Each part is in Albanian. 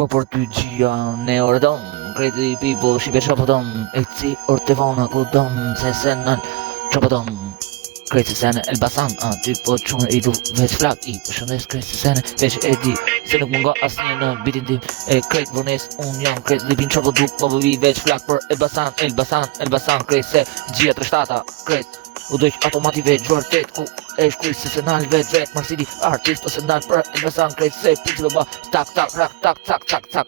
Po për ty gjia ne ordon, kredi people shibe qapoton, e ci orte vona ku don, se senan qapoton. Krejtë se sene Elbasan, ty po qunë i du veç flak i përshëndes krejtë se sene veç e di se nuk më nga asnjë në bitin tim e krejtë vërnes unë jam krejtë lipin që po du po vi veç flak për Elbasan krejtë se gjia 37 krejtë u dojq automati veç vërtet ku e shkuj se se nal veç Marsidi artist ose ndal për Elbasan krejtë se piqë dhe ba tak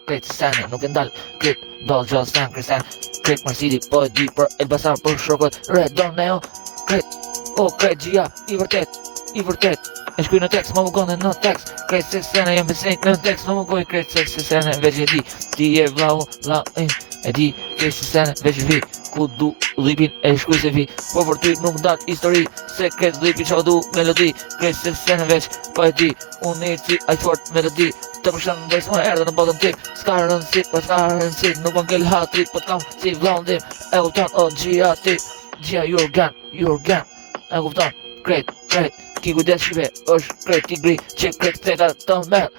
krejtë se sene nuk e ndal krejtë do gjo sen krejtë sene krejtë Marsidi po e di për Elbasan për shokët redon neo krejtë o krejt gjia, i vërtet e shkuj në tekst, më gone në tekst krejt se sene, jem besenit në tekst më goj krejt se sene, veç e di ti e vlau, e di krejt se sene, veç vi ku du lipin e shkuj se vi po për ty nuk dat histori se krejt lipin që du melodi krejt se sene veç, po e di unë i ci aj fort melodi të përshën dhe s'ma erdhe në botën tim s'ka rëndësit, nuk më ngell hatrit po t'kam si vlaun tim e u ton o gjia ti gjia you're gone e kupton, krejt, ki kujdes shive, është krejt i gri, që krejt teta të merë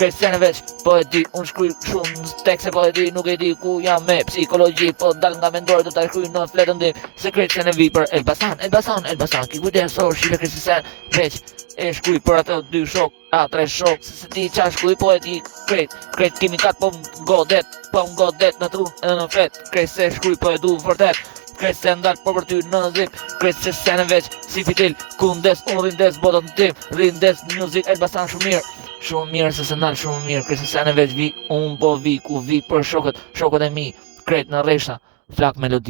krejt sene veç, po e di, unë shkruj shumë tekse, po e di, nuk e di ku jam me psikologji, po dal nga mendore do t'a shkruj në fletën tim, se krejt sene vi për Elbasan, ki kujdes, është shive krejt sene veç, e shkruj për atë dy shok, a tre shok, se ti qa shkruj, po e di, krejt kimikat, po më godet në tru edhe në flet, krejt se shkruj, po e du vërtet, krejt se ndalë po për ty në zip krejt se sene veç si fitil kundes unë rindes botën tim rindes music Elbasan shumë mirë se se ndalë shumë mirë krejt se sene veç vi unë po vi ku vi për shokët e mi krejt në resha flak melodi